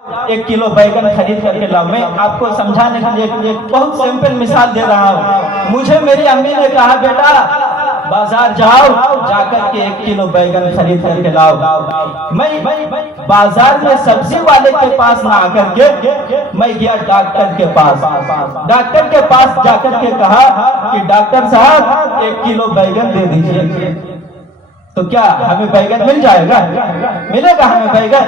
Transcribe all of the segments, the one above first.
1 kilo बैगन खरीद करके लाओ। मैं आपको समझाने के लिए एक बहुत सिंपल मिसाल दे रहा हूँ। मुझे मेरी अम्मी ने कहा, बेटा बाजार जाओ, जाकर के 1 किलो बैगन खरीद करके लाओ। मैं बाजार में सब्जी वाले के पास ना आकर के मैं गया डॉक्टर के पास। डॉक्टर के पास जाकर के कहा कि डॉक्टर साहब 1 किलो बैगन दे दीजिए। तो क्या हमें बैगन मिल जाएगा? मिलेगा हमें बैगन?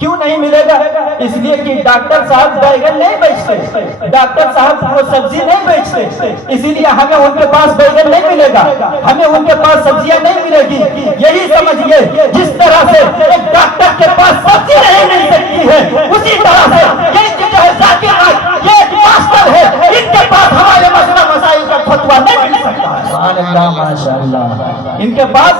क्यों नहीं मिलेगा? इसलिए कि डॉक्टर साहब बैगन नहीं बेचते, डॉक्टर साहब वो सब्जी नहीं बेचते, इसीलिए हमें उनके पास बैगन नहीं मिलेगा, हमें उनके पास सब्जियां नहीं मिलेगी। यही समझिए, जिस तरह से एक डॉक्टर के पास सब्जी नहीं मिल सकती है, उसी तरह से ये जो है जाकिर नाइक, ये मास्टर है, इनके पास हमारे मसला मसाइल का फतवा नहीं मिल सकता है। माशाअल्लाह, इनके पास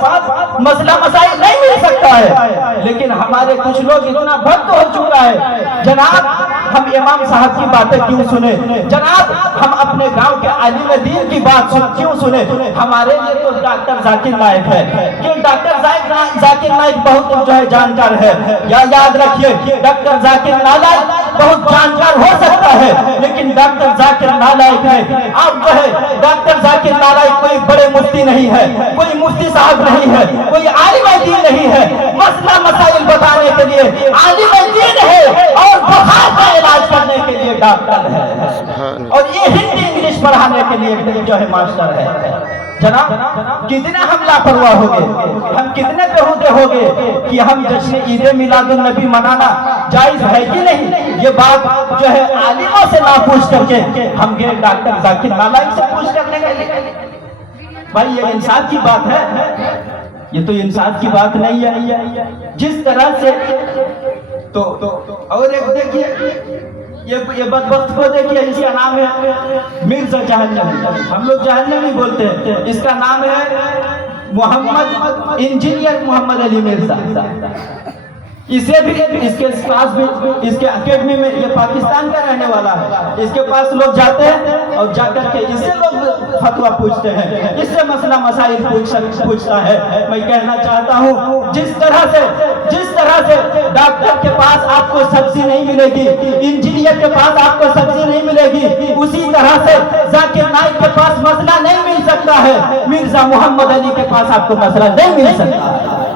मसला मसाइल नहीं मिल सकता है। लेकिन हमारे कुछ लोग इतना भक्त हो चुका है, जनाब हम इमाम साहब की बातें क्यों सुने, जनाब हम अपने गांव के आलिम दीन की बात क्यों सुने? हमारे लिए तो डॉक्टर जाकिर नाइक है कि डॉक्टर जाकिर नाइक बहुत जो है जानकार है। याद रखिए, डॉक्टर जाकिर नाइक बहुत जानकार हो सकता है, लेकिन डॉक्टर जाकिर नाइक है, आप जो है डॉक्टर जाकिर नाइक कोई बड़े मुफ्ती नहीं है, कोई मुफ्ती साहब नहीं है, कोई आलिम दीन नहीं है। मसला मसाइल बताने के लिए आलिम दीन है और बुखार का इलाज करने के लिए डॉक्टर है, और ये हिंदी इंग्लिश पढ़ाने के लिए जो है मास्टर है। जनाब कितने हम लापरवाह हो गए, हम कितने बेहुदे हो गए कि हम जश्न ईद मिलादुन नबी मनाना जायज है कि नहीं, ये बात जो है आलिमों से ना पूछ करके हम गए डॉक्टर जाकिर नाइक से पूछ करने के लिए। भाई ये इंसाफ की बात है? ये तो इंसाफ की बात नहीं है। जिस तरह से तो और एक देखिए, ये बदबख्त को देखिए, इसका नाम है मिर्जा जहन्नमी, हम लोग जहन्नमी बोलते हैं, इसका नाम है मोहम्मद इंजीनियर मोहम्मद अली मिर्जा। इसे भी इसके पास भी इसके अकेडमी में, ये पाकिस्तान का रहने वाला है, इसके पास लोग जाते हैं और जाकर के इससे लोग फतवा पूछते हैं, इससे मसला मसाइल पूछता है। मैं कहना चाहता हूँ, जिस तरह से डॉक्टर के पास आपको सब्जी नहीं मिलेगी, इंजीनियर के पास आपको सब्जी नहीं मिलेगी, उसी तरह से जाकिर नाइक के पास मसला नहीं मिल सकता है, मिर्जा मोहम्मद अली के पास आपको मसला नहीं मिल सकता है।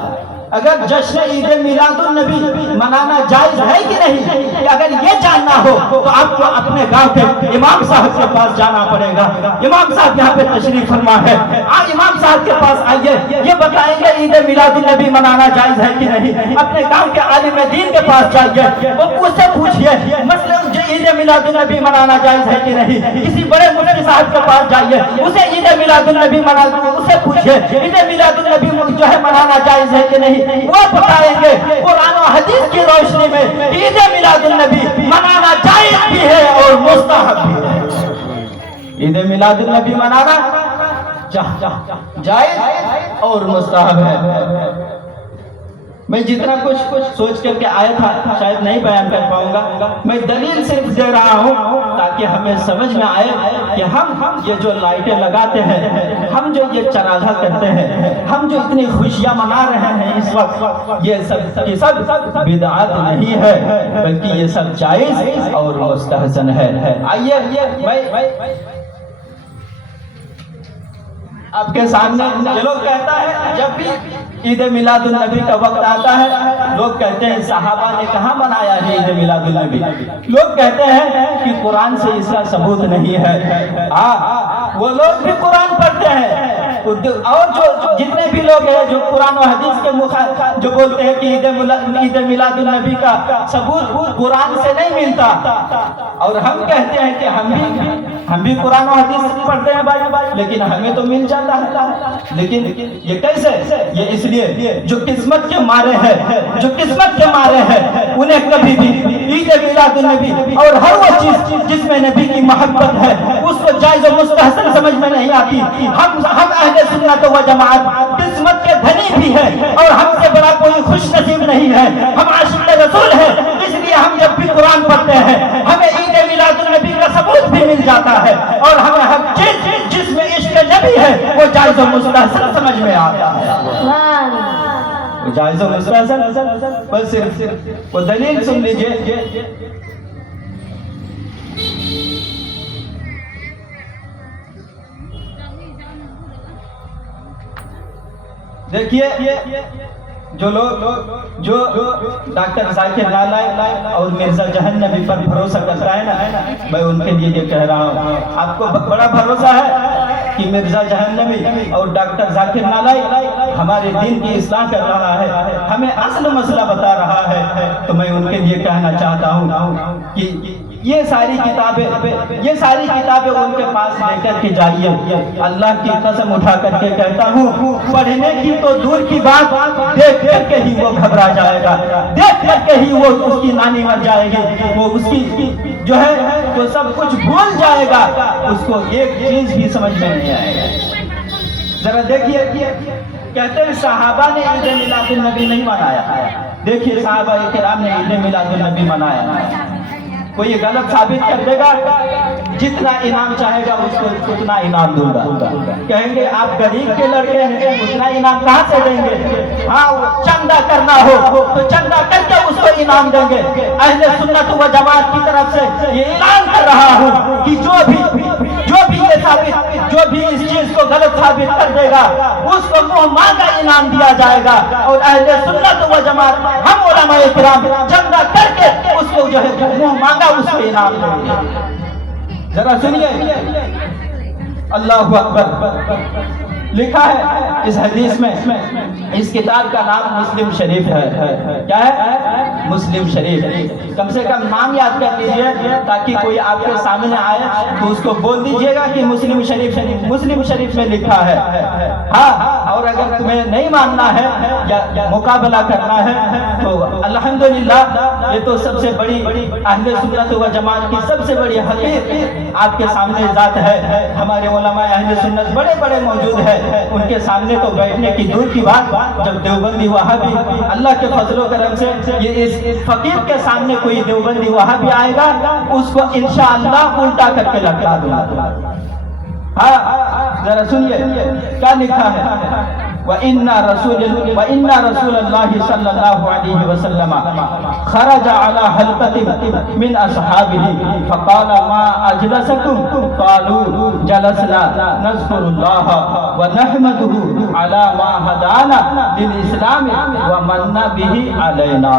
अगर जश्न ईद मिलादुन नबी मनाना जायज है कि नहीं, अगर ये जानना हो तो आपको अपने गांव के इमाम साहब के पास जाना पड़ेगा। इमाम साहब यहाँ पे तशरीफ फरमा है, आज इमाम साहब के पास आइए, ये बताएंगे ईद मिलादुन नबी मनाना जायज है कि नहीं। अपने गांव के आलिम दीन के पास जाइए, वो उससे पूछिए मसलन ईद मिलादुन नबी मनाना जायज है कि नहीं। किसी बड़े मुफ्ती साहब के पास जाइए, उसे ईद मिलादुन नबी उसे पूछिए ईद मिलादुन नबी जो है मनाना जायज है कि नहीं, वो बताएंगे कुरान और हदीस की रोशनी में ईद मिलादुन नबी मनाना जायज भी है और मुस्तहब भी है। ईद मिलादुन नबी मनाना जायज और मुस्तहब है। मैं जितना कुछ सोच करके आया था शायद नहीं बयान कर पाऊंगा, मैं दलील सिर्फ दे रहा हूँ ताकि हमें समझ में आए कि हम ये जो लाइटें लगाते हैं, हम जो ये चरागा करते हैं, हम जो इतनी खुशियाँ मना रहे हैं इस वक्त, ये सब बिदअत नहीं है, बल्कि ये सब जायज और मुस्तहसन है। आइए मैं आपके सामने, ये लोग कहता है जब भी ईद मिलादुन नबी का वक्त आता है, लोग कहते हैं सहाबा ने कहाँ मनाया है ईद मिलादुन नबी। लोग कहते हैं कि कुरान से इसका सबूत नहीं है। वो लोग भी कुरान पढ़ते हैं, और जो जितने भी लोग हैं जो कुरान और हदीस के जो बोलते हैं कि ईद मिलादुन नबी का सबूत कुरान से नहीं मिलता, और हम कहते हैं कि हम भी कुरान और हदीस पढ़ते हैं भाई, लेकिन हमें तो मिल जाता है। लेकिन ये कैसे? ये इसलिए जो किस्मत के मारे हैं, उन्हें कभी भी ईद मिलादुन नबी और हर वो चीज जिसमें नबी की मोहब्बत है उसको जायज और मुस्तहसन समझ में नहीं आती। हम अहले सुन्नत व जमात किस्मत के धनी भी है और हमसे बड़ा कोई खुश नसीब नहीं है, हम आशिक रसूल हैं। इसलिए हम जब भी कुरान पढ़ते हैं हमें ईद मिलादुन नबी का सबूत भी मिल जाता है, और हमें हर चीज जिसमें इश्क नबी है वो जायज और मुस्तहसन समझ में आता है। जायज़ व मुस्तहसन, बस सिर्फ वो दलील सुन लीजिए। देखिए जो लोग जो डॉक्टर जाकिर नाइक और मिर्जा जहान नबी पर भरोसा करता है ना, मैं उनके लिए ये कह रहा हूँ, आपको बड़ा भरोसा है कि मिर्जा जहान नबी और डॉक्टर जाकिर नाइक हमारे दीन की इस्लाह कर रहा है, हमें असल मसला बता रहा है, तो मैं उनके लिए कहना चाहता हूँ कि ये सारी किताबें उनके पास लेकर के जाइए। अल्लाह की कसम उठा करके कहता हूँ, पढ़ने की तो दूर की बात, देख करके ही वो घबरा जाएगा, देख करके ही वो उसकी नानी मर जाएगी, वो उसकी जो है वो सब कुछ भूल जाएगा, उसको एक चीज भी समझ में नहीं आएगा। जरा देखिए, कहते हैं सहाबा ने ईद मिलादुन नबी नहीं मनाया। देखिए सहाबा किराम ने ईद मिलादुन नबी मनाया। कोई गलत साबित कर देगा, जितना इनाम चाहेगा उसको उतना इनाम दूंगा। कहेंगे आप गरीब के लड़के हैं, उतना इनाम कहाँ से देंगे? हाँ, चंदा करना हो तो चंदा करके उसको इनाम देंगे। अहले सुन्नत व जमात की तरफ से ये ऐलान कर रहा हूँ कि जो भी इस चीज को गलत साबित कर देगा, उसको मुंह मांगा इनाम दिया जाएगा। और अहले सुन्नत व जमात, हम उलमाए किराम चंदा करके उसको जो है मुंह मांगा उसको इनाम देंगे। जरा सुनिए, अल्लाहु अकबर। लिखा है इस हदीस में, इस किताब का नाम मुस्लिम शरीफ है। क्या है? मुस्लिम शरीफ। कम से कम नाम याद कर लीजिए, ताकि कोई आपके सामने आए तो उसको बोल दीजिएगा कि मुस्लिम शरीफ में लिखा है। हाँ, और अगर तुम्हें नहीं मानना है या मुकाबला करना है तो अल्हम्दुलिल्लाह, ये तो सबसे बड़ी अहले सुन्नत व जमात की सबसे बड़ी हकीकत आपके सामने ज़ात है। हमारे उलमा अहले सुन्नत बड़े बड़े मौजूद है, उनके सामने तो बैठने की दूर की बात, जब देवबंदी वहाबी, अल्लाह के फजलो करम से ये इस फकीर के सामने कोई देवबंदी वहाबी आएगा, उसको इंशाअल्लाह उल्टा करके लटका दूंगा। हाँ, जरा सुनिए क्या लिखा है। व इन्ना रसूलल्लाहि सल्लल्लाहु अलैहि वसल्लम खरज अला हल्क़तिन मिन अस्हाबिही फक़ाल मा अजलसकुम क़ालू जलसना नज़कुरुल्लाह व नहमदुहु अला मा हदाना लिल इस्लाम व मन्ना बिही अलैना।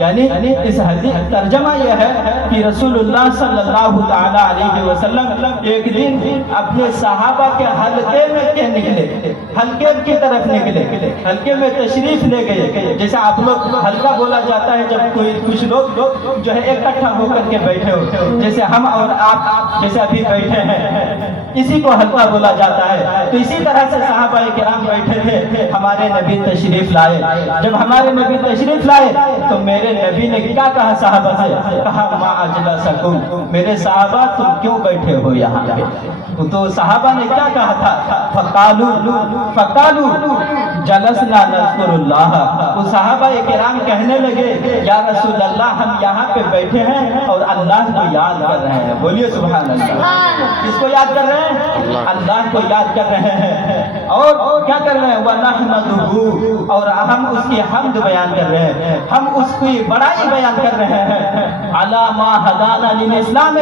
यानी इस हदीस तर्जमा यह है कि रसूलुल्लाह सल्लल्लाहु ताला अलैहि वसल्लम एक दिन अपने सहाबा के हल्के में के निकले, हल्के की तरफ निकले, हल्के में तशरीफ ले गए। जैसे आप लोग हल्का बोला जाता है जब कोई कुछ लोग जो है इकट्ठा होकर के बैठे हो, जैसे हम और आप जैसे अभी बैठे हैं, इसी को हल्का बोला जाता है। तो इसी तरह से सहाबा किराम बैठे थे, हमारे नबी तशरीफ लाए। जब हमारे नबी तशरीफ लाए तो मेरे नबी ने क्या कहा सहाबा से? कहा मा अजलसकुम, मेरे सहाबा तुम क्यों बैठे हो यहाँ पे? तो सहाबा ने क्या कहा था? फकालू जलसना नज़कुरुल्लाह। वो सहाबा किराम कहने लगे, या रसूल अल्लाह, हम यहाँ पे बैठे हैं और अल्लाह को याद कर रहे हैं। बोलिए सुभान अल्लाह। किसको याद कर रहे हैं? अल्लाह को याद कर रहे हैं। और क्या कर रहे हैं? व नहमदुहु, और हम उसकी हम्द बयान कर रहे हैं, हम उसकी बड़ाई बयान कर रहे हैं। अला मा हदाना लिल इस्लाम,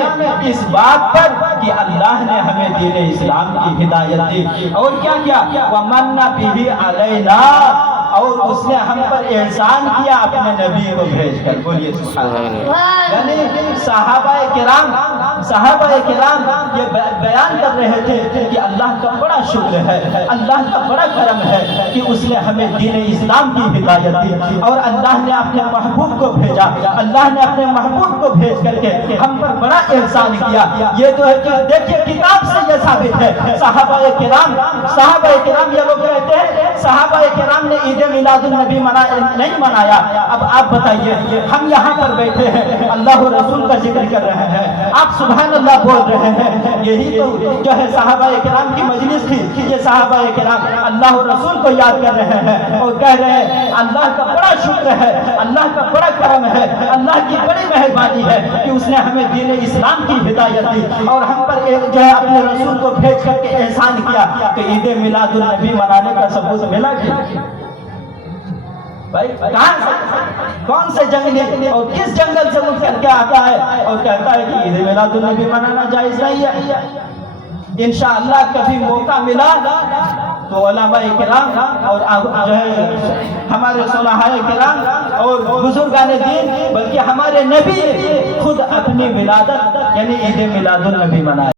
इस बात पर कि अल्लाह ने हमें दीन इस्लाम की हिदायत दी। और क्या किया? व मन्ना बिही अलैना, और उसने हम पर एहसान किया अपने नबी को भेजकर। बोलिए सुभान अल्लाह। यानी सहाबा किराम ये बयान कर रहे थे कि अल्लाह का बड़ा शुक्र है, अल्लाह का बड़ा करम है कि उसने हमें दीन इस्लाम की हिदायत दी, और अल्लाह ने अपने महबूब को भेजा, अल्लाह ने अपने महबूब को भेज करके हम पर बड़ा एहसान किया। ये तो है कि देखिए किताब से ये साबित है। सहाबा किराम ये लोग कहते हैं सहाबा किराम ने ईद मिलादुन नबी नहीं मनाया। अब आप बताइए, हम यहाँ पर बैठे हैं, अल्लाह और रसूल का जिक्र कर रहे हैं, आप सुभान अल्लाह बोल रहे हैं। यही तो जो है सहाबा किराम की मजलिस थी। ये सहाबा किराम अल्लाह और रसूल को याद कर रहे हैं और कह रहे हैं अल्लाह का बड़ा शुक्र है, अल्लाह का बड़ा करम है, अल्लाह की बड़ी मेहरबानी है कि उसने हमें दीन इस्लाम की हिदायत दी और हम पर जो है अपने रसूल को भेज करके एहसान किया। तो ईद मिलादुन नबी मनाने का सबूत मिला कि بھائی کہاں سے کون سے جنگلی اور کس جنگل سے اٹھ کر کے آتا ہے اور کہتا ہے کہ عید میلاد النبی منانا جائز نہیں ہے؟ انشاءاللہ کبھی موقع ملا تو علماء کرام اور جو ہے ہمارے صلحاء کرام اور بزرگان دین بلکہ ہمارے نبی خود اپنی ولادت یعنی عید میلاد النبی منائے۔